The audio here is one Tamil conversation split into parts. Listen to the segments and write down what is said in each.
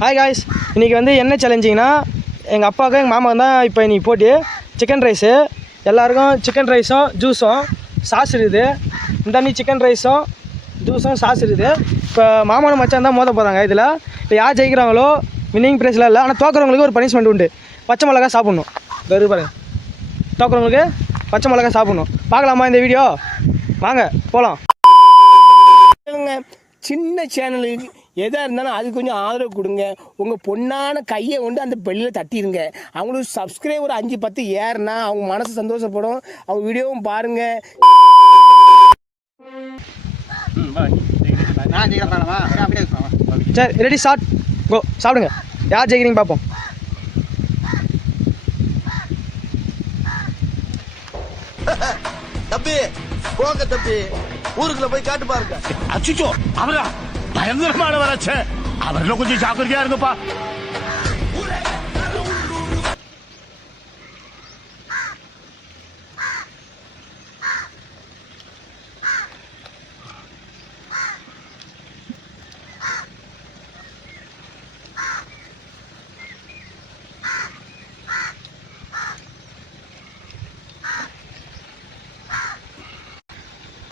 ஹாய் காய்ஸ், இன்றைக்கி வந்து என்ன சேலஞ்சிங்னா எங்கள் அப்பாவுக்கும் எங்கள் மாமாவுக்கு தான் இப்போ இன்றைக்கி போட்டி. சிக்கன் ரைஸு எல்லாேருக்கும் சிக்கன் ரைஸும் ஜூஸும் சாஸ் இருக்குது. இந்த சிக்கன் ரைஸும் ஜூஸும் சாஸ் இருக்குது. இப்போ மாமாவும் மச்சான் தான் மோத போகிறாங்க. இதில் இப்போ யார் ஜெயிக்கிறாங்களோ வின்னிங் ப்ரைஸ்லாம் இல்லை, ஆனால் தோக்குறவங்களுக்கு ஒரு பனிஷ்மெண்ட் உண்டு. பச்சை மிளகா சாப்பிட்ணும். வெறும் பாருங்க, தோக்குறவங்களுக்கு பச்சை மிளகா சாப்பிட்ணும். பார்க்கலாமா இந்த வீடியோ? வாங்க போகலாம். சின்ன சேனலுக்கு எதாக இருந்தாலும் அது கொஞ்சம் ஆதரவு கொடுங்க. உங்கள் பொண்ணான கையை கொண்டு அந்த பெல்லில் தட்டிடுங்க. அவங்களுக்கு சப்ஸ்கிரைபர் 5-10 ஏறுனா அவங்க மனசு சந்தோஷப்படும். அவங்க வீடியோவும் பாருங்கள். சரி, ரெடி, ஸ்டார்ட், கோ. சாப்பிடுங்க. யார் ஜெயிக்கிறீங்க பார்ப்போம். தம்பி போங்க தம்பி, ஊருக்குள்ள போய் காட்டு பாருங்க. அச்சிச்சோ, அவரா பயங்கரமான வராச்சே. அவர்ல கொஞ்சம் ஜாக்கிரதையா இருங்கப்பா.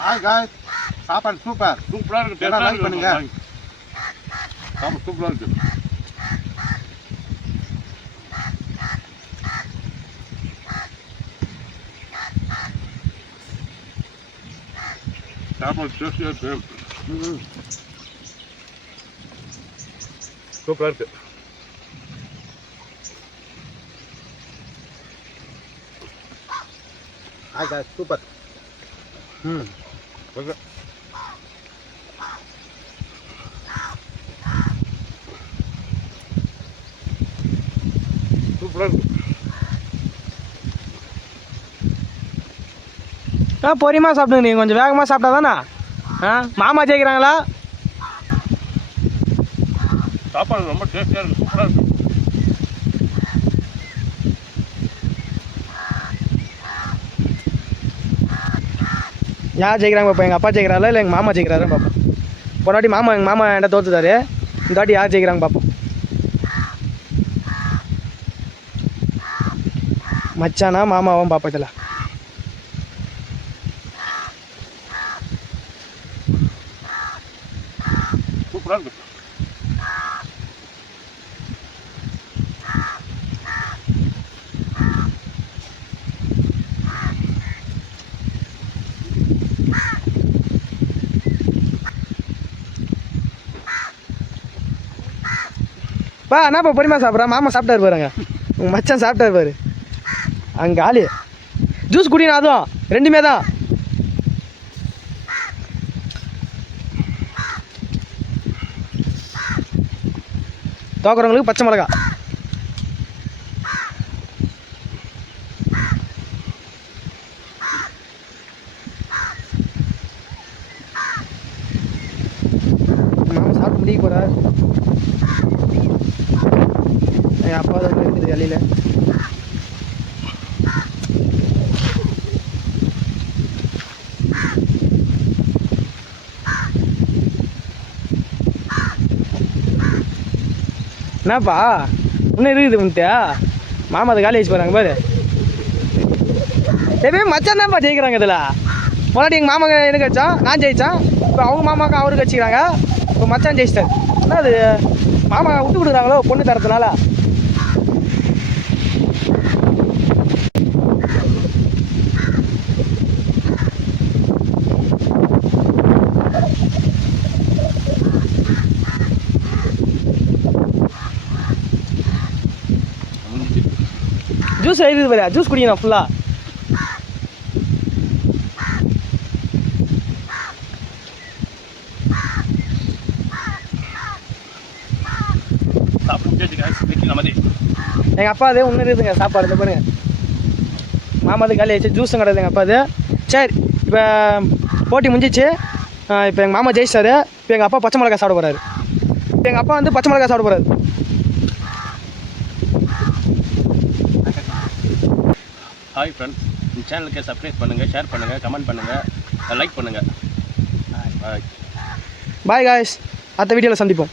ஹாய் காய்ஸ், சாப்பாடு சூப்பர். சூப்பரா இருக்கு. எல்லாம் லைக் பண்ணுங்க. சாப்பாடு சூப்பரா இருக்கு. சாப்பாடு டேஸ்டியா இருக்கு. சூப்பரா இருக்கு. Hi guys, super. ஓகே. சூப்பரா இருக்கு. பொரியமாக சாப்பிடுங்க. நீங்கள் கொஞ்சம் வேகமாக சாப்பிட்டா தானே. மாமா ஜெயிக்கிறாங்களா? சாப்பாடு ரொம்ப டேஸ்டியா இருக்கு. சூப்பரா இருக்கு. யார் ஜெயிக்கிறாங்க பார்ப்போம். எங்கள் அப்பா ஜெயிக்கிறாரா இல்லை எங்கள் மாமா ஜெயிக்கிறாருன்னு பார்ப்போம். போன வாட்டி எங்கள் மாமா என்கிட்ட தோற்றுதாரு. இந்த வாட்டி யார் ஜெயிக்கிறாங்க பார்ப்போம். மச்சானா மாமாவும் பார்ப்போம். இதில் சூப்பரா இருக்கு. என்னப்பா பொறுமையாக சாப்பிட்றா? மாமா சாப்பிட்டாரு பாருங்க. உங்கள் மச்சான் சாப்பிட்டாரு பாரு. அங்கே ஆளு ஜூஸ் குடிக்கணும். அதுவும் ரெண்டுமே தான். தோக்குறவங்களுக்கு பச்சை மிளகா. மாமா சாப்பிட்டு முடிக்க போகிறார். எங்கள் அப்பா தான் இருக்குது வெளியில். என்னப்பா இன்னும் இருக்குது உன்ட்டியா? மாமா அதை காலேஜ் போகிறாங்க பாரு. எப்பயும் மச்சான் தான்ப்பா ஜெயிக்கிறாங்க. இதில் முன்னாடி எங்கள் மாமா எனக்கு வச்சான், நான் ஜெயித்தான். இப்போ அவங்க மாமாவுக்கு அவருக்கு வச்சுக்கிறாங்க. இப்போ மச்சான் ஜெயிச்சிட்டார். ஆனால் அது மாமா விட்டு கொடுக்குறாங்களோ பொண்ணு தரத்துனால. ஜூஸ் எழுதி பாரு. ஜூஸ் குடிக்கணும் ஃபுல்லாக. எங்கள் அப்பா அது ஒன்று இருக்குதுங்க சாப்பாடு. இந்த பாருங்க, மாமா அது காலி ஆயிடுச்சு. ஜூஸும் கிடையாது எங்கள் அப்பா அது. சரி, இப்போ போட்டி முடிஞ்சிச்சு. இப்போ எங்கள் மாமா ஜெயிச்சாரு. இப்போ எங்கள் அப்பா பச்சை மிளகா சாப்பிட போகிறாரு. இப்போ எங்கள் அப்பா வந்து பச்சை மிளகா சாப்பிட போகிறாரு. ஹாய் ஃப்ரெண்ட்ஸ், இந்த சேனலுக்கு சப்ஸ்கிரைப் பண்ணுங்கள், ஷேர் பண்ணுங்கள், கமெண்ட் பண்ணுங்கள், லைக் பண்ணுங்கள். பாய் காய்ஸ், அடுத்த வீடியோவில் சந்திப்போம்.